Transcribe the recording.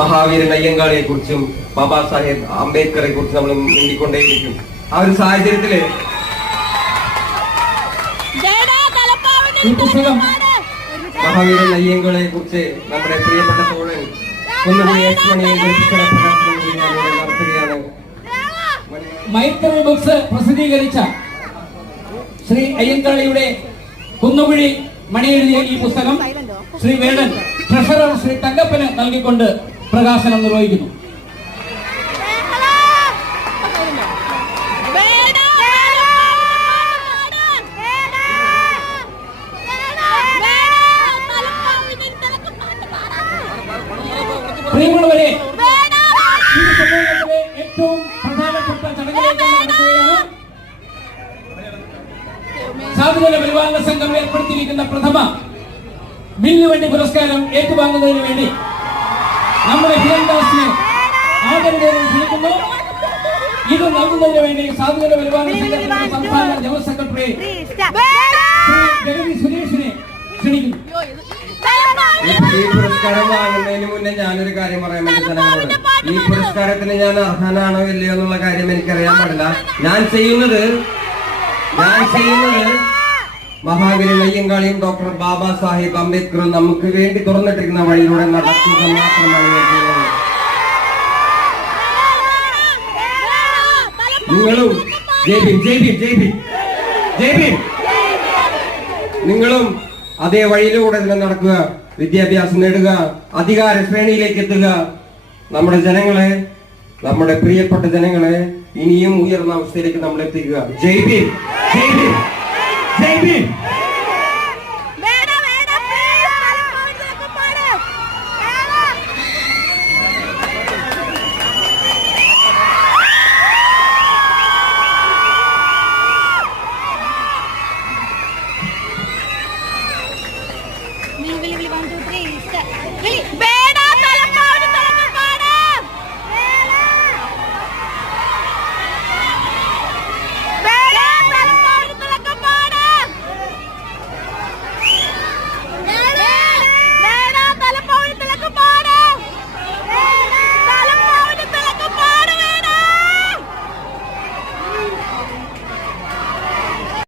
മഹാവീരൻ അയ്യങ്കാളിയെ കുറിച്ചും ബാബാ സാഹേബ് അംബേദ്കറെ കുറിച്ചും നമ്മൾ മിണ്ടിക്കൊണ്ടേയിരിക്കും. ആ ഒരു സാഹചര്യത്തില് മഹാവീരൻ അയ്യങ്കാളിയെ കുറിച്ച് നമ്മുടെ പ്രിയപ്പെട്ട തോഴൻ കുന്നുകുഴി എസ് മണിയെ നടത്തുകയാണ്. മൈത്രി ബുക്സ് പ്രസിദ്ധീകരിച്ച ശ്രീ അയ്യങ്കാളിയുടെ കുന്നുകുഴി മണി എഴുതിയ ഈ പുസ്തകം ശ്രീ വേടൻ ട്രഷറർ ശ്രീ തങ്കപ്പന് നൽകിക്കൊണ്ട് പ്രകാശനം നിർവഹിക്കുന്നു. പ്രിയമുള്ളവരെ, ഈ സമ്മേളനത്തിലെ ഏറ്റവും പ്രധാനപ്പെട്ട ചടങ്ങിലേക്ക് നടക്കുകയാണ്. സാധുജന പരിപാലന സംഘം ഏർപ്പെടുത്തിയിരിക്കുന്ന പ്രഥമ മില്ലുവണ്ടി പുരസ്കാരം ഏറ്റുവാങ്ങുന്നതിന് വേണ്ടി നമ്മുടെ ഹിരൺദാസിനെ ആദരവോടെ ക്ഷണിക്കുന്നു. ഇത് നൽകുന്നതിന് വേണ്ടി സാധുജന പരിപാലന സംഘത്തിന്റെ സംസ്ഥാന ജനറൽ സെക്രട്ടറി ജഗതി സുരേഷിനെ ക്ഷണിക്കുന്നു. ഈ പുരസ്കാരം വാങ്ങുന്നതിന് മുന്നേ ഞാനൊരു കാര്യം പറയാൻ വേണ്ടി ജനങ്ങളോട്, ഈ പുരസ്കാരത്തിന് ഞാൻ അർഹനാണോ ഇല്ലയോ എന്നുള്ള കാര്യം എനിക്കറിയാൻ പാടില്ല. ഞാൻ ചെയ്യുന്നത് മഹാവീരൻ അയ്യങ്കാളിയും ഡോക്ടർ ബാബാ സാഹിബ് അംബേദ്കറും നമുക്ക് വേണ്ടി തുറന്നിട്ടിരിക്കുന്ന വഴിയിലൂടെ നടക്കുക മാത്രമാണ് ഞാൻ ചെയ്യുന്നത്. നിങ്ങളും നിങ്ങളും അതേ വഴിയിലൂടെ തന്നെ നടക്കുക, വിദ്യാഭ്യാസം നേടുക, അധികാര ശ്രേണിയിലേക്ക് എത്തുക. നമ്മുടെ ജനങ്ങളെ, നമ്മുടെ പ്രിയപ്പെട്ട ജനങ്ങളെ ഇനിയും ഉയർന്ന അവസ്ഥയിലേക്ക് നമ്മൾ എത്തിക്കുക. ജയ് ഭീം, ജയ് ഭീം, ജയ് ഭീം.